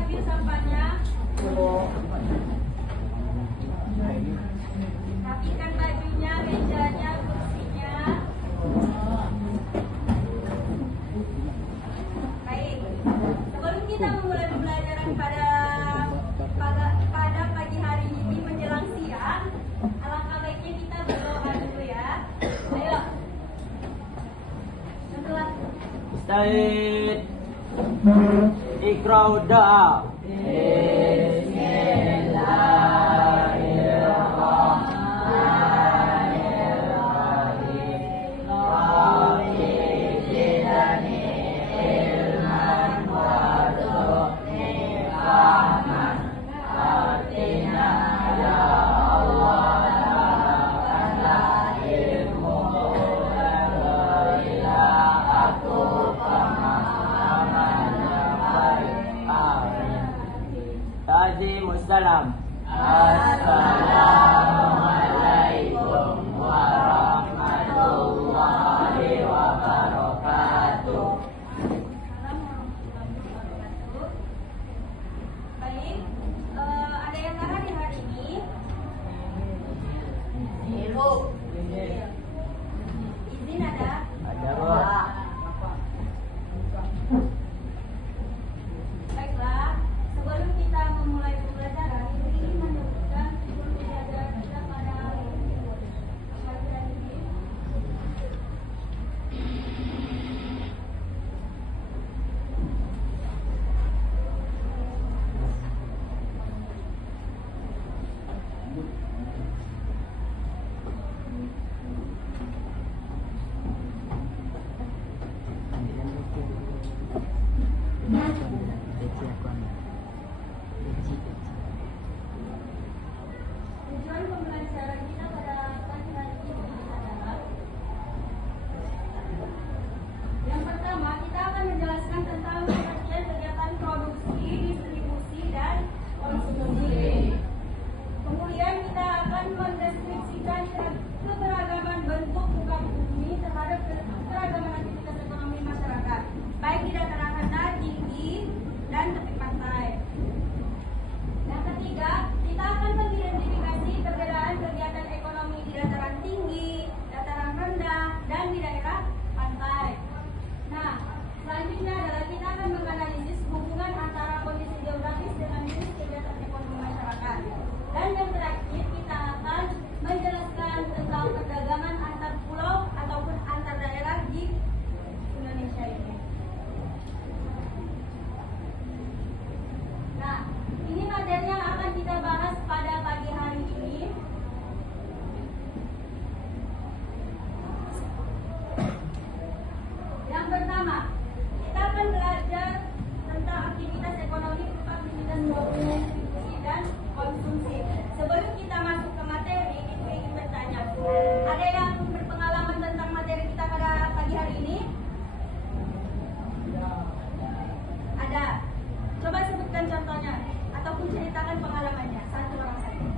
diambil sampahnya. Rapikan bajunya, mejanya, kursinya. Baik. Sebelum kita memulai pembelajaran pada pagi hari ini menjelang siang, alangkah baiknya kita berdoa dulu ya. Ayo. Setelah Ustaz, Iqra doa. Salam. Assalamualaikum warahmatullahi wabarakatuh. baik, ada yang marah di hari ini? Ibu. Izin ada? Ada, Bu. Baiklah, sebelum kita memulai pembelajaran, ingin menyebutkan pembelajaran kita pada hari ini. Tujuan pembelajaran kita pada pagi hari ini adalah yang pertama, kita akan menjelaskan tentang pengertian kegiatan produksi, distribusi, dan konsumsi. Kemudian kita akan mendeskripsikan keberagaman bentuk muka bumi terhadap keberagaman aktivitas ekonomi masyarakat, baik di dataran rendah, tinggi, dan tepi pantai. Yang ketiga, kita akan mengidentifikasi perbedaan kegiatan ekonomi di dataran tinggi, dataran rendah, dan di daerah pantai. Nah, selanjutnya adalah kita akan menganalisis hubungan antara kondisi geografis dengan jenis kegiatan ekonomi masyarakat. Dan yang terakhir, kita akan menjelaskan tentang perdagangan antar pulau ataupun antar daerah di Indonesia ini. Nah, ini materi yang akan kita bahas pada pagi hari ini. Yang pertama, kita akan belajar tentang aktivitas ekonomi berupa aktivitas produksi dan konsumsi. Sebelum kita masuk ke materi, Ibu ingin bertanya, ada yang berpengalaman tentang materi kita pada pagi hari ini? Ada. Coba sebutkan contohnya ataupun ceritakan pengalamannya satu orang saja.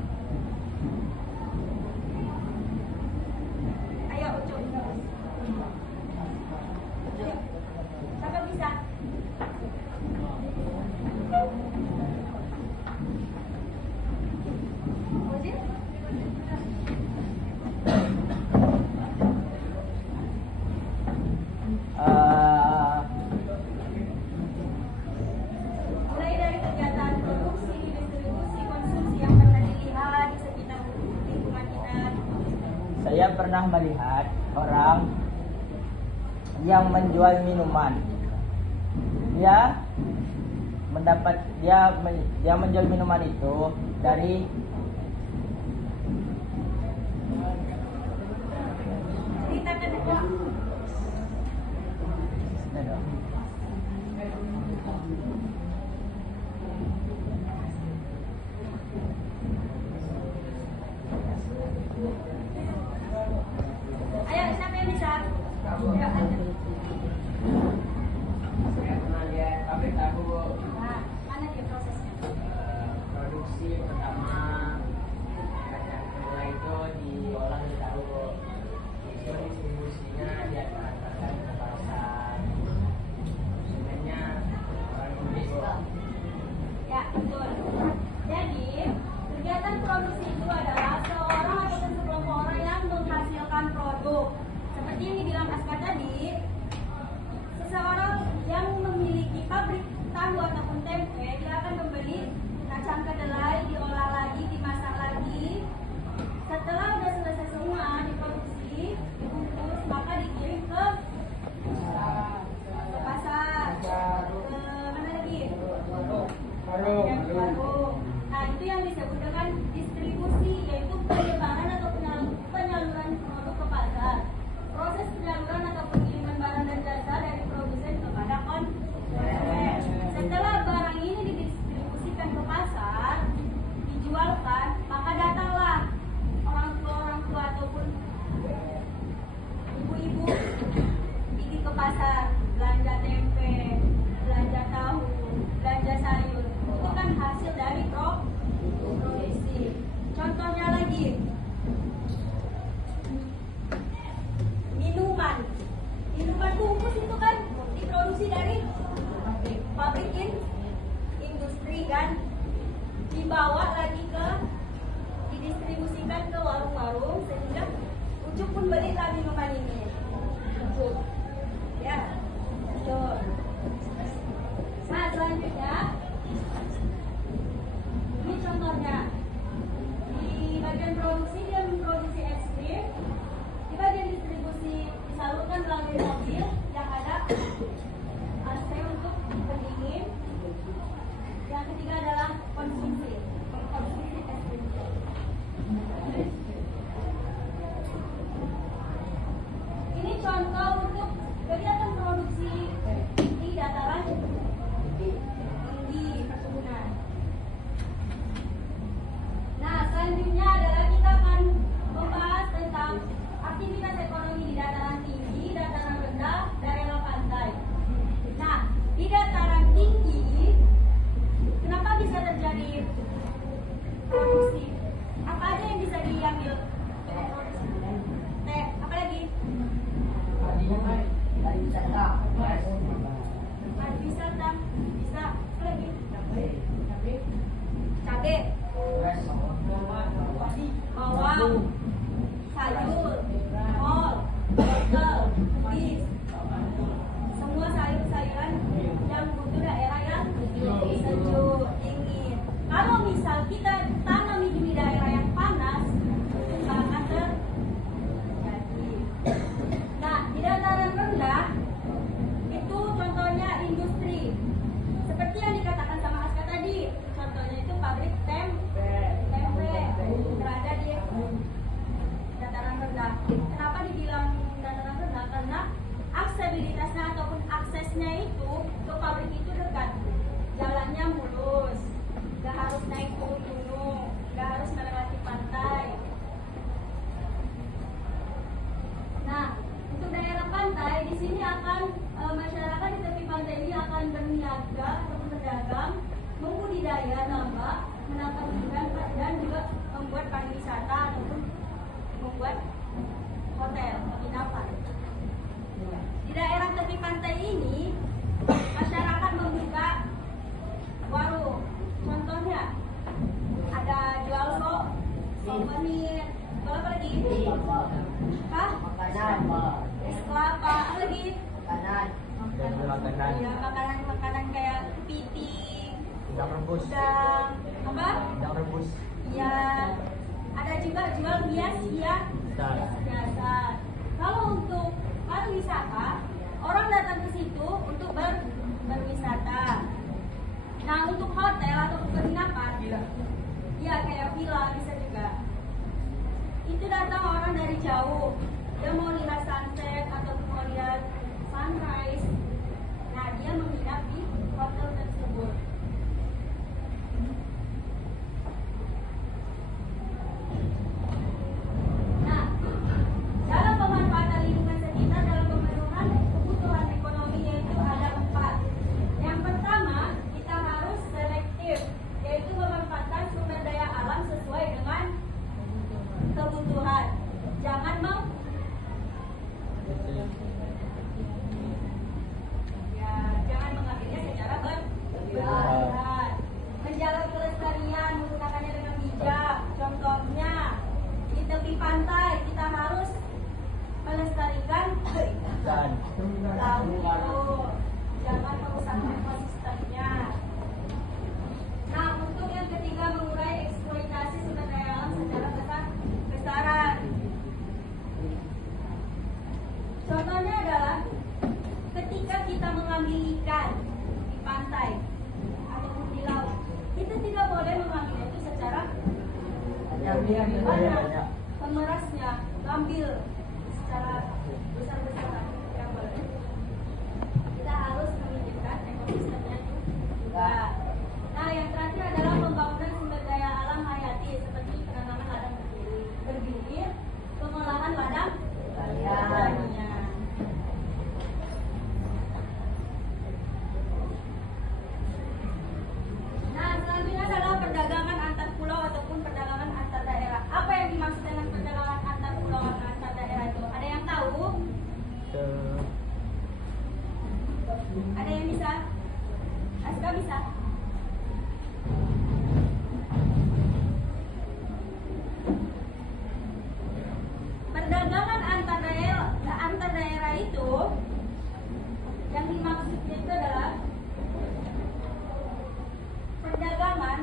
Ayo, Ucup. Siapa bisa? Uzin? Mulai dari kegiatan produksi, distribusi, konsumsi yang pernah dilihat di sekitar lingkungan kita. Saya pernah melihat orang yang menjual minuman. Dia menjual minuman itu dari Ceritakan aja. Ayo, siapa yang bisa? Ya, ayo. Saya pernah lihat pabrik tahu, Bu. Nah, mana dia prosesnya? Produksi pertama betul. Jadi, kegiatan produksi itu adalah seorang atau sekelompok orang yang menghasilkan produk. Seperti yang dibilang Aska tadi, seseorang yang memiliki pabrik tahu ataupun tempe, dia akan membeli kacang kedelai, diolah lagi, dimasak lagi. Setelah sudah selesai semua diproduksi, dibungkus, maka dikirim ke pasar, ke mana lagi? Yang ke warung. Nah, itu yang disebut dengan distribusi, yaitu penyebaran atau penyaluran produk ke pasar. Proses penyaluran atau pengiriman barang dan jasa dari produsen kepada konsumen. Setelah barang ini didistribusikan ke pasar, dijualkan, maka datanglah orang tua ataupun ibu-ibu pergi ke pasar, belanja tempe, belanja tahu, belanja sayur. Itu kan hasil dari produksi. Contohnya lagi, minuman bungkus itu kan diproduksi dari pabrik industri kan, dibawa lagi ke didistribusikan ke warung-warung sehingga Ucup pun belilah minuman ini. Ucup, ya, betul. Nah, selanjutnya ini contohnya di bagian produksi dia memproduksi es krim, di bagian distribusi disalurkan melalui mobil yang ada AC untuk pendingin. Yang ketiga adalah konsumsi es krim. Ini contoh untuk kegiatan produksi di dataran tinggi perkebunan. Nah, selanjutnya adalah kita akan membahas tentang aktivitas ekonomi di dataran tinggi, dataran rendah, daerah pantai. Nah, di dataran tinggi, kenapa bisa terjadi produksi? Apa aja yang bisa diambil untuk produksi? Teh, apa lagi? Pariwisata, bisa. Apa lagi? Cabai, bawang, sayur, kol, wortel, bis, semua sayur-sayuran yang butuh daerah yang sejuk, dingin. Kalau misal kita tanam di daerah yang panas, itu nggak akan terjadi. Nah, di dataran rendah itu contohnya industri. Seperti yang dikatakan sama Aska tadi, contohnya itu pabrik tempe berada di dataran rendah. Kenapa dibilang dataran rendah? Karena aksesibilitasnya ataupun aksesnya itu ke pabrik itu dekat, jalannya mulus, nggak harus naik turun gunung, nggak harus melewati pantai. Nah, untuk daerah pantai di sini akan masyarakat di tepi pantai ini akan berniaga ataupun berdagang, membudidaya tambak, menangkap ikan dan juga membuat pariwisata ataupun membuat hotel penginapan. Di daerah tepi pantai ini masyarakat membuka warung. Contohnya ada jual souvenir, jual apa lagi? Es kelapa, apa lagi? makanan, Ya, makanan kayak kepiting, udang rebus, udang, apa? udang rebus, Ya, ada juga jual biasa. Kalau untuk pariwisata, orang datang ke situ untuk berwisata. Nah, untuk hotel atau penginapan, ya kayak villa bisa juga. Itu datang orang dari jauh, dia mau lihat sunset atau mau lihat sunrise. Nah, dia menginap di hotel tersebut. Nah, dalam pemanfaatan lingkungan sekitar dalam pemenuhan kebutuhan ekonomi yaitu ada 4. Yang pertama, kita harus selektif, yaitu memanfaatkan sumber daya alam sesuai dengan kebutuhan. Jangan Mana pemerasnya ambil secara besar-besaran yang boleh. Kita harus memikirkan ekosistemnya juga. Nah, yang terakhir adalah pembangunan sumber daya alam hayati seperti penanaman ladang bergilir, pengolahan ladang pertanian. Nah, selanjutnya adalah perdagangan antar pulau ataupun perdagangan antar daerah. Apa yang dimaksud dengan perdagangan antar pulau atau antar daerah itu? Ada yang tahu? Ada yang bisa? Aska bisa? Perdagangan antar daerah itu yang dimaksudnya itu adalah perdagangan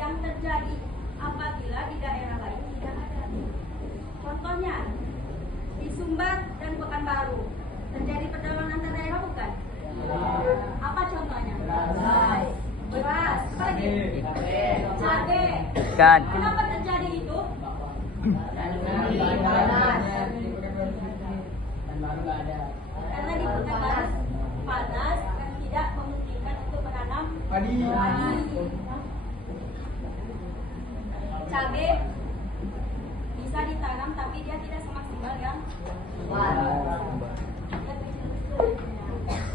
yang terjadi apabila di daerah lain tidak ada. Contohnya di Sumbar dan Pekanbaru terjadi perdagangan antar daerah bukan? Apa contohnya? Beras, apa lagi? Cabai. Ikan. Kenapa terjadi itu? Karena di Pekanbaru panas dan tidak memungkinkan untuk menanam padi. Cabai bisa ditanam tapi dia tidak semaksimal yang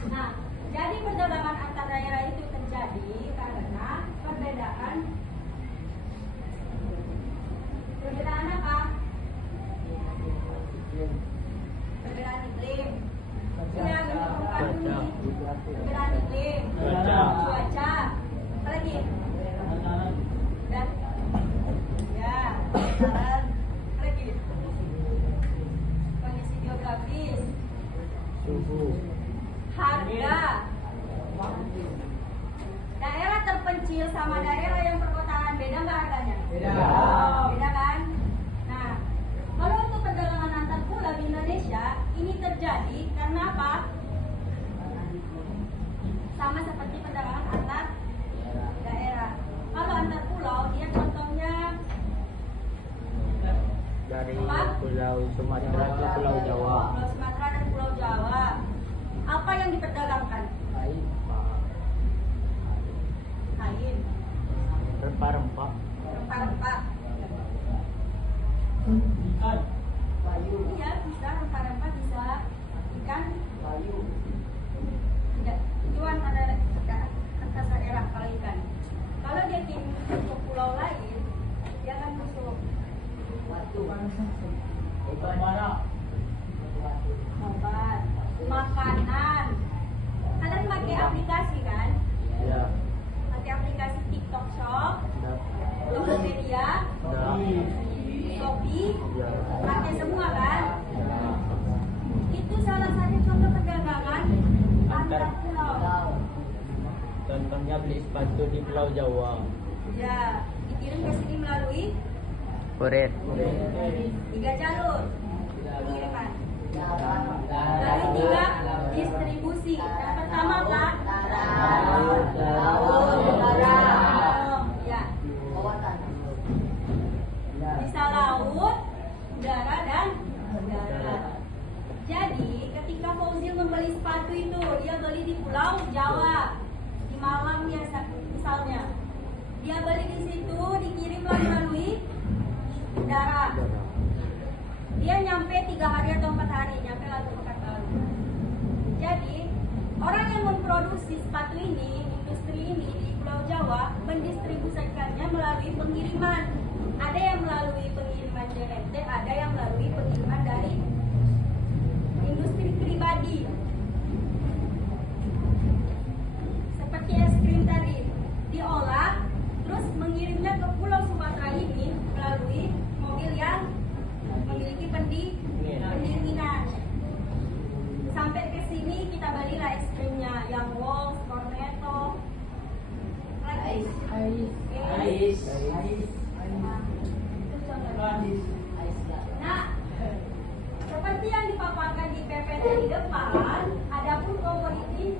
Nah, jadi perdagangan antar daerah itu terjadi karena perbedaan apa? Perbedaan iklim. Ya, perbedaan iklim. Cuaca. Apa lagi? Dan ya, saran. Apa lagi? Kondisi geografis. Suhu. Harga. Daerah terpencil sama daerah yang perkotaan beda nggak harganya? Beda kan? Nah, kalau untuk perdagangan antar pulau di Indonesia ini terjadi karena apa? Sama seperti perdagangan antar daerah. Kalau antar pulau dia contohnya Dari apa? Pulau Sumatera ke Pulau Jawa. Pulau Sumatera dan Pulau Jawa. Apa yang diperdagangkan? Kain, Rempah-rempah. rempah-rempah. Iya, bisa rempah-rempah, bisa ikan. Tidak, tujuan pada atas daerah kalau ikan. Kalau dia kirim ke pulau lain, dia akan masuk obat, makanan. Kalian pakai aplikasi kan? Ya. Pakai aplikasi TikTok Shop, Tokopedia, Shopee, Ya. pakai semua kan? Itu salah satu contoh perdagangan antar pulau. Contohnya beli sepatu di Pulau Jawa. Ya, dikirim ke sini melalui Kurir. 3 jalur pengiriman. Dari 3 distribusi. Yang pertama apa? Laut, udara. Ya. Bisa laut, udara dan udara. Jadi ketika Fauzil membeli sepatu itu, dia beli di Pulau Jawa, di Malang biasa misalnya. Dia beli di situ, dikirimlah melalui udara. Dia nyampe 3 hari atau 4 hari, nyampe lalu Pekanbaru. Jadi orang yang memproduksi sepatu ini, industri ini di Pulau Jawa, mendistribusikannya melalui pengiriman. Ada yang melalui pengiriman JNT, ada yang melalui pengiriman dari industri pribadi. Seperti es krim tadi, diolah, terus mengirimnya ke Pulau Sumatera ini melalui mobil yang memiliki pendinginan. Sampai ke sini kita belilah es krimnya yang Walls, Cornetto, Ais. Nah, seperti yang dipaparkan di PPT di depan, adapun komoditi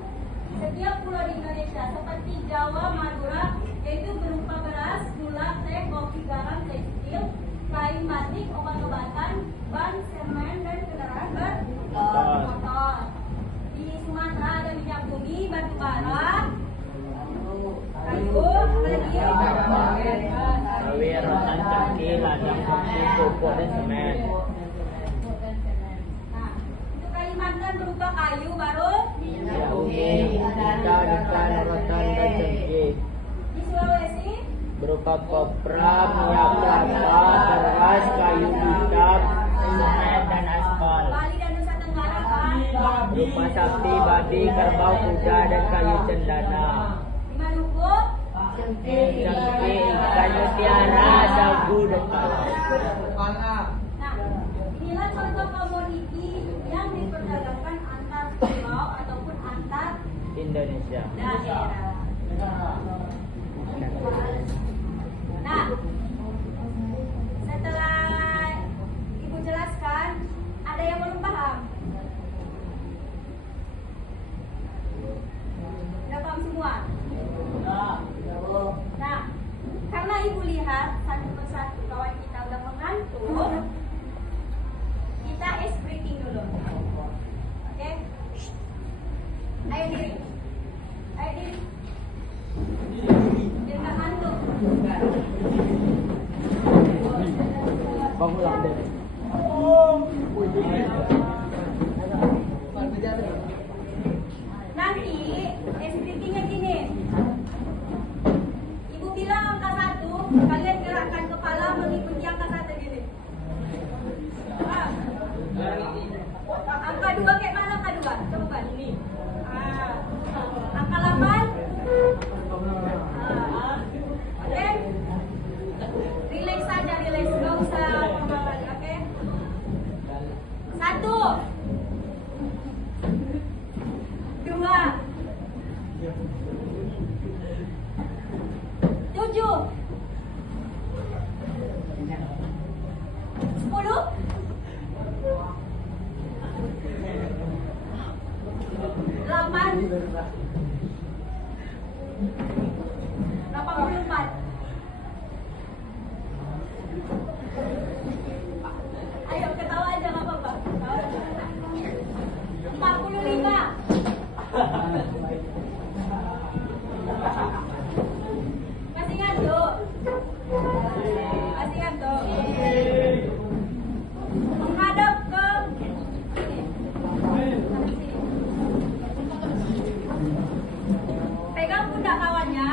setiap pulau di Indonesia seperti Jawa, Madura, yaitu berupa beras, gula, teh, kopi, garam, tekstil, kaki, ladang besi, pupuk dan semen. Nah, untuk Kalimantan berupa kayu baru. Ya Umi, kita ikan, rotan dan cengkeh. Di Sulawesi Berupa kopra, minyak kelapa, beras, kayu hitam, semen dan aspal. Bali dan Nusa Tenggara kan. Berupa sapi, babi, kerbau, kuda dan kayu cendana. Di Maluku Cengkeh, ikan mutiara, sagu dan palas. nah, inilah contoh komoditi yang diperdagangkan antar pulau ataupun antar Indonesia. daerah. Nah, setelah Ibu jelaskan, ada yang belum paham? Udah paham semua? Nah, karena Ibu lihat satu persatu kawan kita udah mengantuk, kita ice breaking dulu. Oke? Ayo diri. Ayo diri. Biar nggak ngantuk. Bangunlah deh. Nanti ice breakingnya gini. Ibu bilang angka 1, kalian gerakkan kepala mengikuti angka 1 gini. Ah. Angka 2 kayak mana angka 2? Coba ini. Angka 8. Oke. Relax saja, relax. Gak usah formal, oke? 1 2 7 10 84. Ayo ketawa aja nggak apa-apa. 45. Masih ngantuk? Masih ngantuk? Menghadap ke pegang pundak kawannya.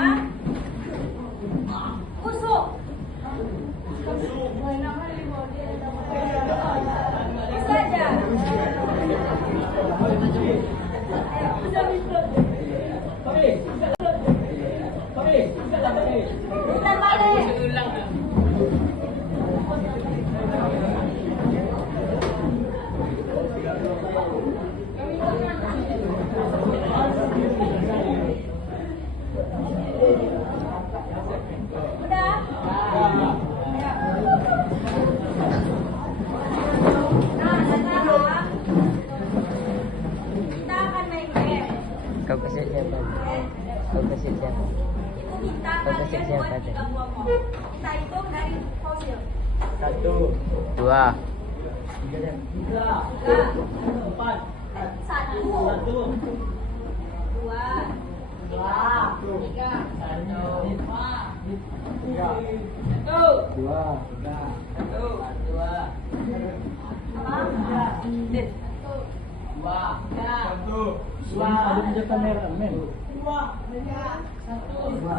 Kusuk. Bisa aja. Putar balik. Udah? Nah, sekarang kita akan main game. Kau kasih siapa? Kau kasih siapa? Itu kita Kau kasih kalian siapa buat tadi? 3 buah mom. Kita hitung dari fosil. 1, 2, 3, 4, 1 1, 2 3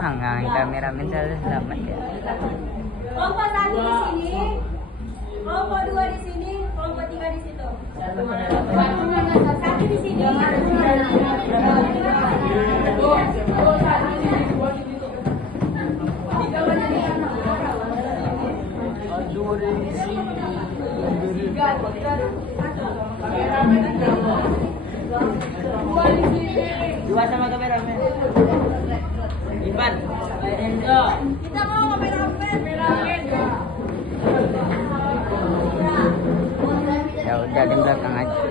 ang kameramen selalu selamat ya. Kelompok 1 di sini, kelompok 2 di sini, kelompok 3 di situ. 1 di sini. Dua sama kameramen. Ivan. Kita mau kameramen. Ya udah di belakang aja.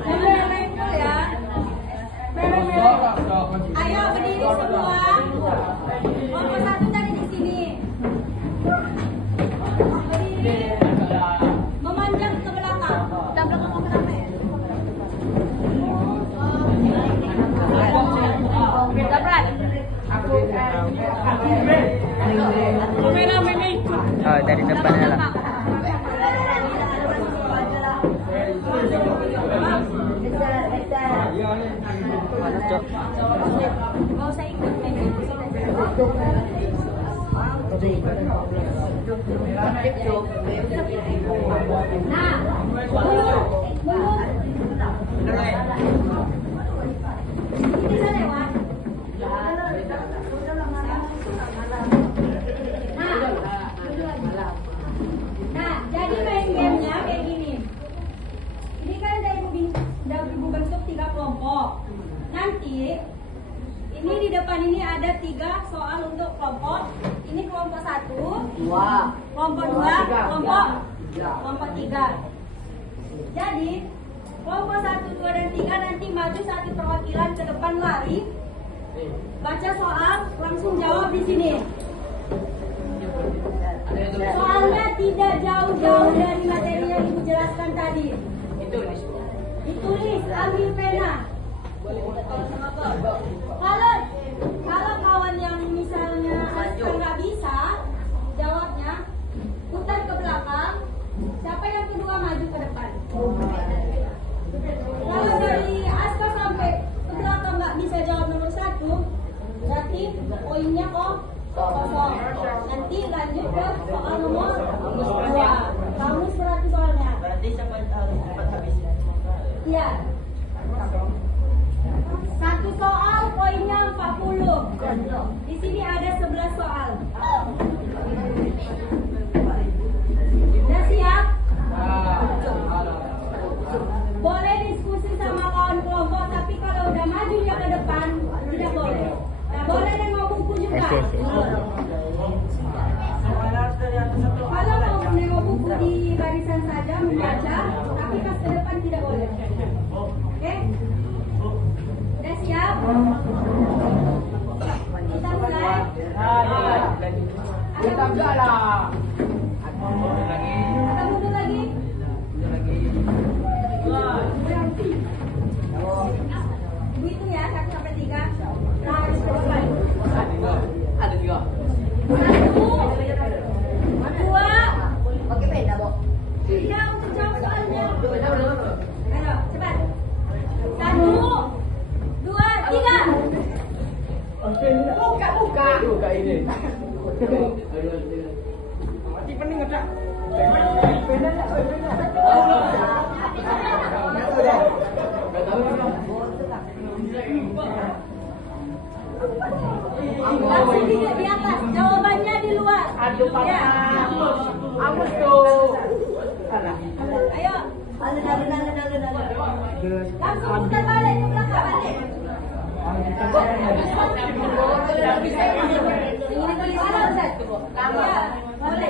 Mereng-mereng ya. Mereng-mereng. Ayo berdiri semua. Kelompok satu tadi di sini. Berdiri. Memanjang ke belakang. Kita belakang apa namanya? Dapat. Kamera ikut. Oh, dari depannya lah. Cok. Mau saya ikut. Nah, mulut. Bisa lewat. Nah, jadi main gamenya kayak gini. Ini kan udah ibu bentuk 3 kelompok. Nanti ini di depan ini ada 3 soal untuk kelompok. Ini kelompok 1, kelompok 2, kelompok 3. Jadi kelompok 1, 2, dan 3 nanti maju satu perwakilan ke depan lari. Baca soal, langsung jawab di sini. Soalnya tidak jauh-jauh dari materi yang ibu jelaskan tadi. Ditulis, ambil pena. Kalau kawan yang misalnya nggak bisa jawabnya, putar ke belakang. Siapa yang kedua maju ke depan. Kalau dari Aska sampai ke belakang nggak bisa jawab nomor 1, berarti poinnya kosong. Nanti lanjut ke soal nomor 2. Kamu 100 soalnya. Berarti siapa harus cepat habis? Iya. 1 soal poinnya 40. Di sini ada 11 soal. Udah siap? Boleh diskusi sama kawan kelompok, tapi kalau udah majunya ke depan tidak boleh. Nah, boleh nengok buku juga. Kalau mau menengok buku di barisan saja membaca, tapi pas ke depan tidak boleh. Oke? Udah siap? Kita mulai. Kita enggak lah. Kita mundur lagi. Ibu itu ya 1 sampai 3. Nah, harus ke depan. Ada juga. 1, 2. Pakai pena, Bu. Tidak, untuk jawab soalnya. Ayo, cepat. 1, 2, 3. Buka ini. Mati pening enggak? Langsung di atas, jawabannya di luar. Ya. Awas tuh. Ayo. Langsung putar balik ke belakang balik.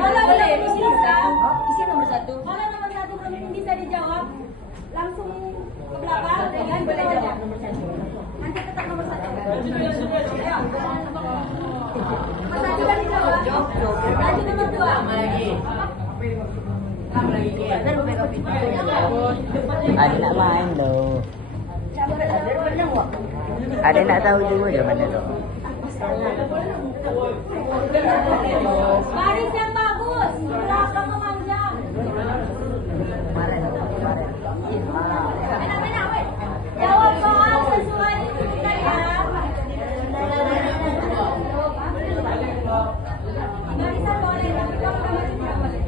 Kalau boleh di sini isi nomor 1. Kalau nomor 1 belum bisa dijawab, langsung ke belakang dengan boleh jawab nomor 1. Nanti tetap nomor 1. Ayo. Nomor 1 dari jawab. Lanjut nomor 2. Ada nak main loh. Ada nak tahu juga di mana loh. Baris yang bagus, belakang memanjang. Jawab soal sesuai kriteria. Barisan boleh, tapi kalau udah maju tidak boleh.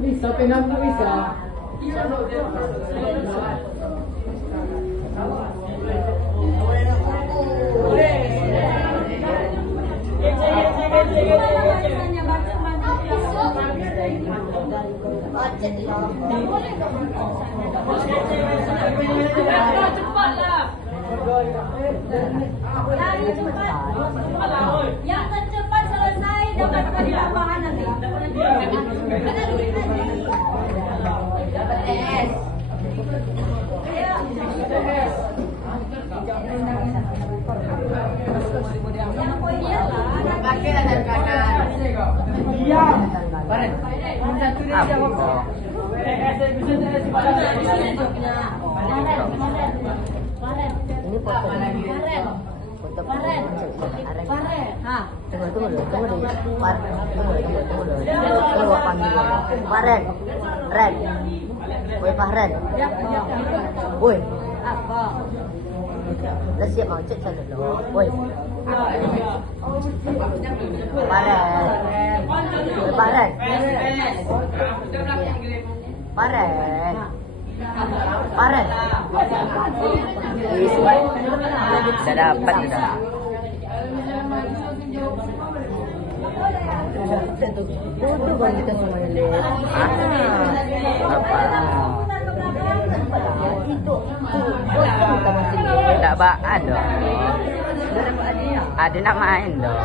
Bisa penang bisa. Yang tercepat selesai dapatkan tambahan nanti. Dapat S. Yang poinnya lah. Pakai dan kanan. Iya. Ini foto. Foto Paren. Hah? Tunggu dulu. Tunggu panggil. Paren. Ren. Woi Paren. Woi. Apa? Dah siap mau cek sana dulu. Woi. Paren. Woi Paren. Paren. Paren. Bisa dapat sudah. Duduk bang kita semuanya lihat. Apa? Tidak pak ada. Ada nak main dong.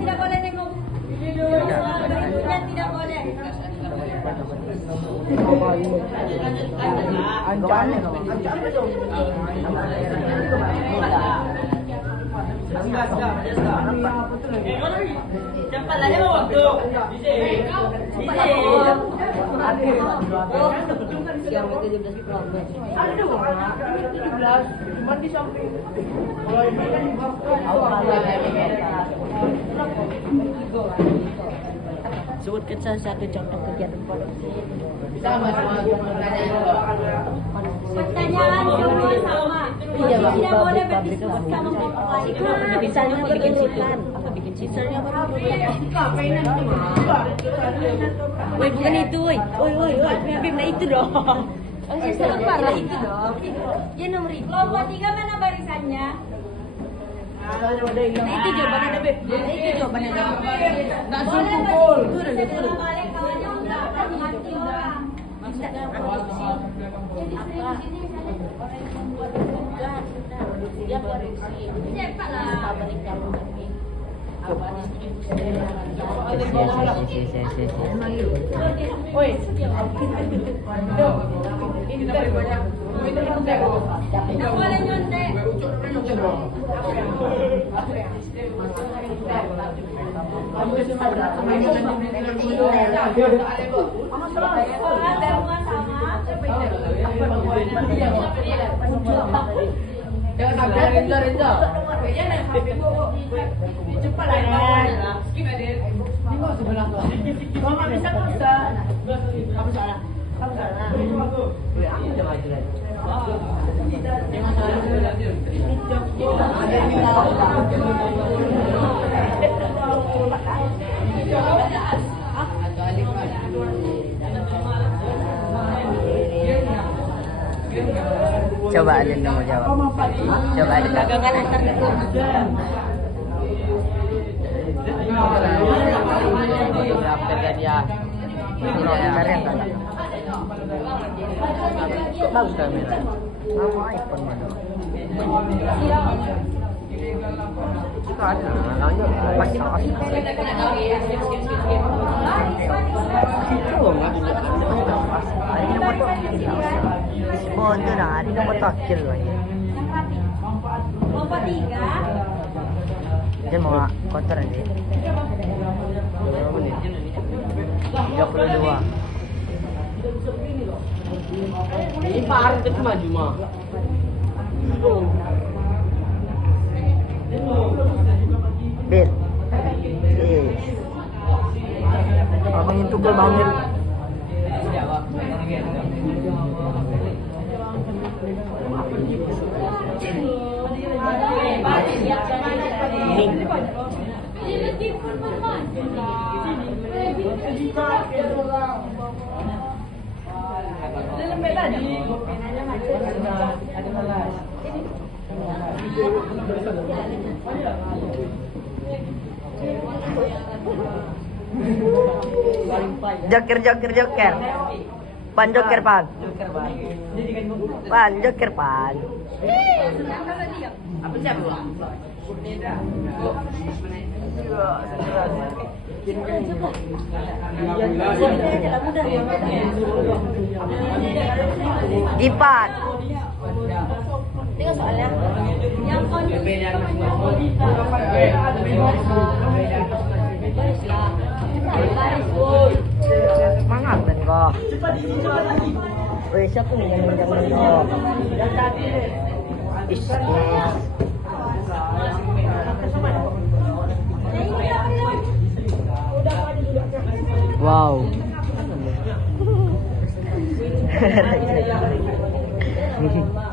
Tidak boleh nengok. Tidak boleh. Cepat aja waktu. Siang itu 17 problem. Ada dong. 17. Cuman di samping. Kalau ini kan di bawah. Sebutkan salah satu contoh kegiatan produksi. Pertanyaan semua sama. Iya, Bang. Tidak boleh Pabrik, berdiskusi sama kelompok lain. Misalnya apa bikin sitan? Apa bikin sitannya apa? Woi bukan itu, woi. Woi. Bim nah itu dong. Parah itu dong. Ya nomor itu. Kelompok 3 mana barisannya? Nah itu jawabannya Beb. Nah itu jawabannya. Nggak sungguh. Kalau balik kawannya udah akan mati orang. Maksudnya produksi apa? Orang yang membuat tugas dia produksi. Cepat lah. Pabrik yang ini apa distribusi. Woi. Inter banyak. Tidak boleh nyontek. Jangan sampai Renzo. Cepat lah. Ini kok sebelah kok. Kalau nggak bisa nggak usah. Kamu salah. Kamu salah. Aku udah maju lagi. Jangan salah. Coba ada yang mau jawab. Coba ada dagangan antar negara. Daftarkan dia. Bagus kamera. Sama iPhone mana? Oh, itu dah. Ada nomor takil lagi. Yang rapi. Lompat 3. Dia mau konter ni. 32. Ini parah tapi maju mah. Bil. Abang itu ke bangun. Joker. Pan joker pan. Pan joker pan. Apa siapa? Ipan. Tengok soalnya. Yang Semangat kan kau. Weh, siapa ni yang kau? Wow.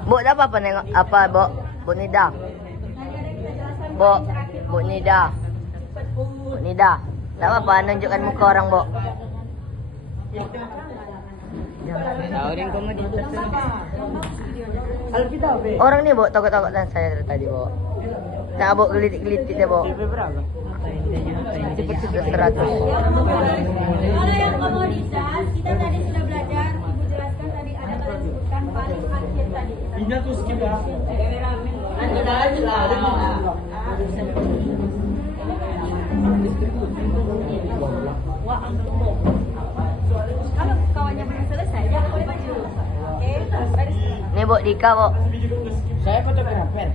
Bu, dah apa nengok apa, Bu? Bu Nida. Bu Nida. Bu Nida. Tak apa nunjukkan muka orang, Bu. Tahu yang komedi. Orang ni, Bu, tokok-tokok dan saya dari tadi, Bu. Tak, Bu, gelitik-gelitik dia, Bu. Berapa? 100. Kalau yang komoditas, kita tadi sudah belajar, Ibu jelaskan tadi ada kalian sebutkan paling akhir tadi. Ini tuh skip ya. Kalau kawannya belum selesai, jangan boleh baju. Oke, baris. Ni, Bu, Dika, Bu. Saya fotografer.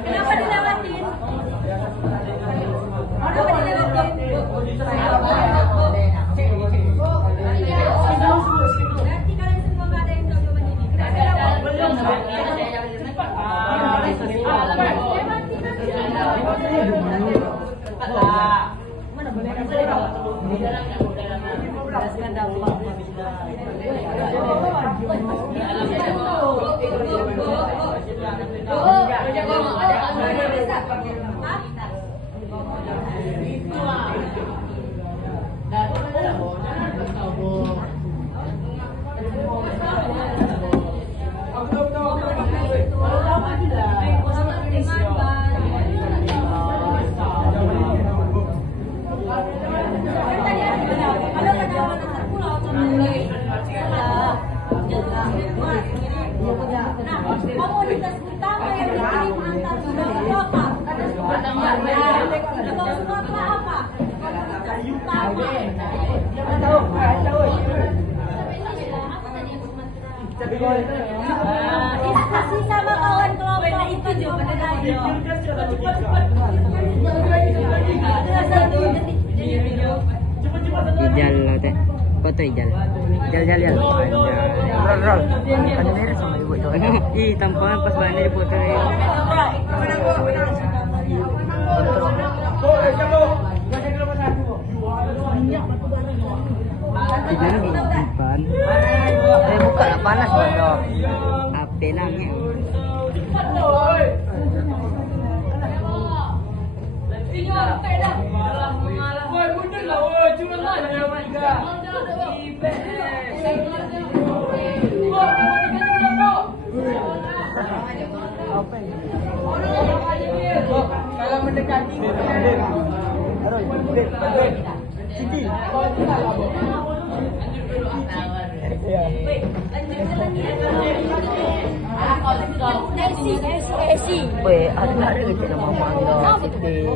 Kenapa dilewatin? Kenapa dilewatin? Berarti kalian semua nggak ada yang tahu jawaban ini. Komoditas utama yang dikirim antar saudara apa? Abang Sumatera apa? Komoditas utama. Kasih sama kawan kelompok itu jawabannya. Ijal lah teh. Foto ijal. Ijal. Roll. Kan beres sama ibu itu. Ih, tampangan pas mana di foto ni. Ijal ni depan. Buka lah panas bodoh. HP nangis. Woi, mundur lah, woi, curang lah. mendekati. Cici. Weh, ada gitu nama Anda. Siti.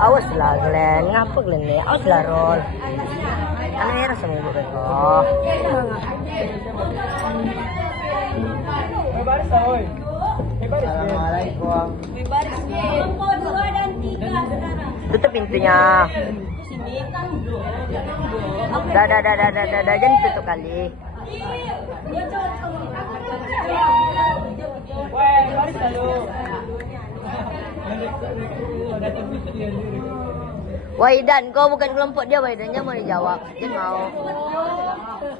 Awas lah Glenn, ngapa Glenn ni? Awas lah Rol. Ano yang rasa mo ba? Oh. Assalamualaikum. Kelompok 2 dan 3 sekarang. Tutup pintunya. Dah, jangan tutup kali. Waidan, kau bukan kelompok dia, Waidannya mau dijawab. Dia mau.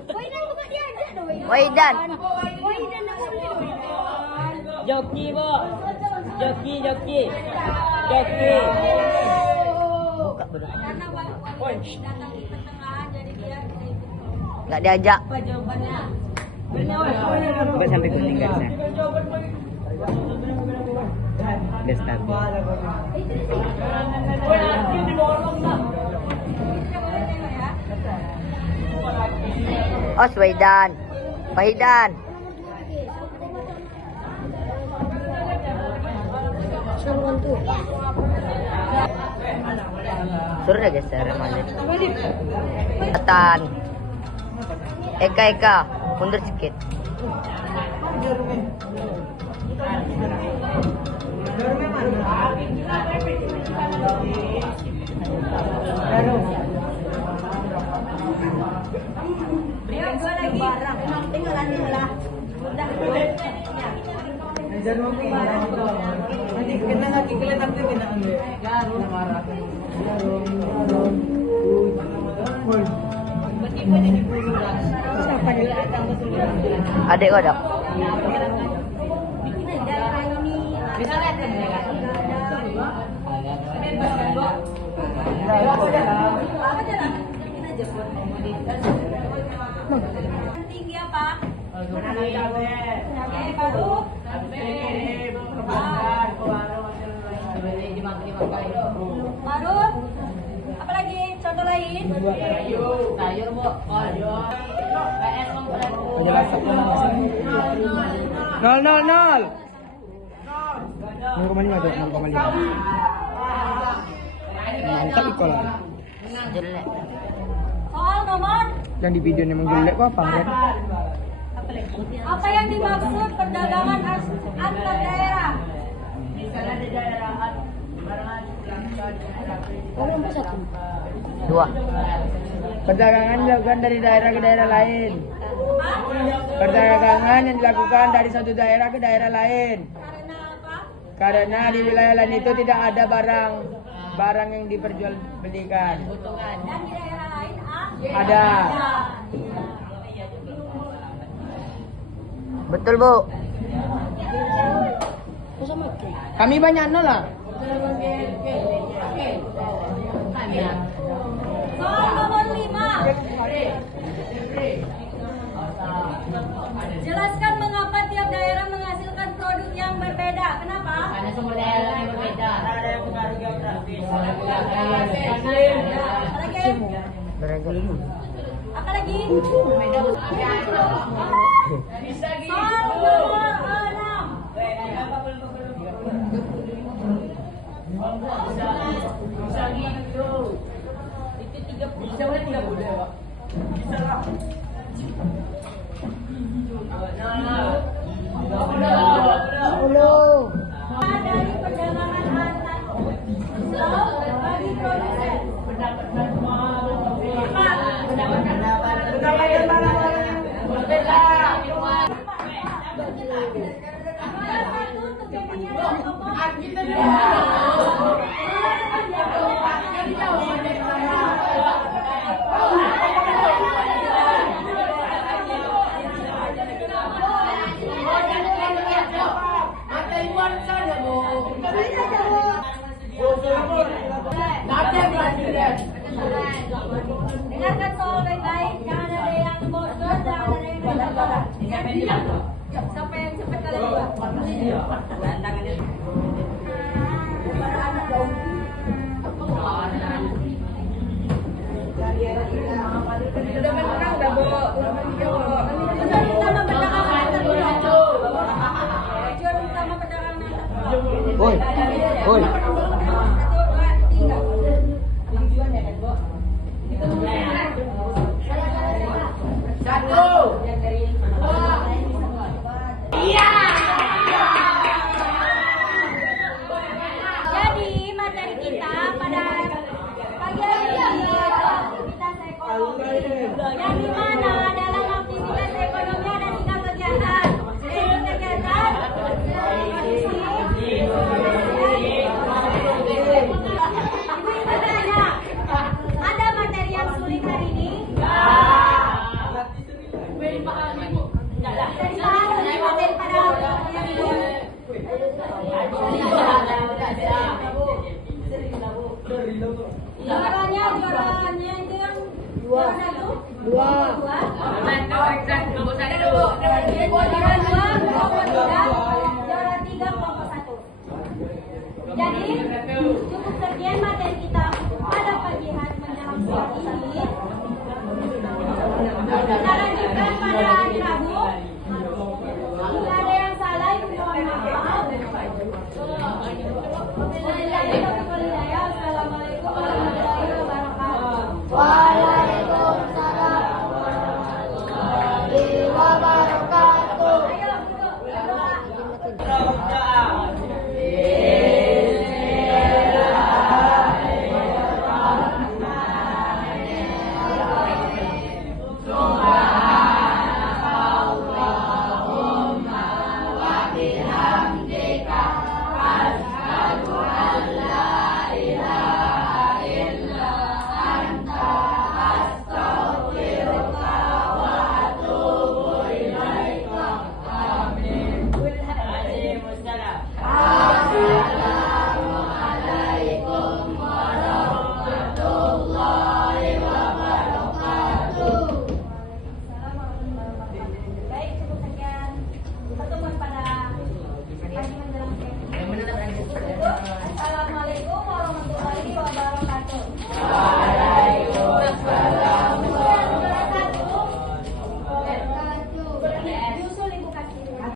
Waidan bukan dia aja dong. Waidan. Waidan nak sulit. Joki, Bu. Joki. Buka betul. Karena Waidan datang di pertengahan jadi dia ikut. Enggak diajak. Apa jawabannya? Coba sampai kuning garisnya. Udah stabil. Os Waidan. Waidan. Suruh dah geser Malik. Atan. Eka, mundur sedikit. Nanti kena lagi kelihatan tu kena ambil. Jangan marah. Tiba-tiba jadi bulu lah. Siapa dia datang ke sini? Adik kau ada? Bisa datang ya? Tinggi apa? Baru. Baru. Apa lagi? Contoh lain? Sayur, Bu. Nol. 0,5 tuh, 0,5. Mantap ikolan. Jelek. Soal nomor. Yang di video memang jelek kok apa kan? Apa yang dimaksud perdagangan antar daerah? Dua. Perdagangan dilakukan dari daerah ke daerah lain. Perdagangan yang dilakukan dari satu daerah ke daerah lain. Karena apa? Karena di wilayah lain itu tidak ada barang yang diperjualbelikan. Dan di daerah lain Ada. Betul, Bu. Kami banyak nol lah. Soal nomor 5. Jelaskan mengapa tiap daerah menghasilkan produk yang berbeda. Kenapa? Karena sumber daya yang berbeda. Apalagi? Apalagi? Soal nomor 6. Dari perdagangan antar bagi produsen. Dengarkan soal baik-baik, jangan ada yang bosan, jangan ada yang bosan. Siapa yang cepat kalian dua? Tantangannya. Sudah menang dah, Bu. Juara utama perdagangan terpulang. Juara utama perdagangan terpulang. Woi. Woi. 1, 2, 3. Iya. Jadi materi kita pada pagi hari ini aktivitas ekonomi. Yang dimana dalam aktivitas ekonomi ada 3 kegiatan. Yaitu kegiatan ada materi yang sulit hari ini? Juaranya itu yang juara 1, 2. Juara 2, kelompok 3, juara 3, kelompok 1. Jadi cukup sekian materi.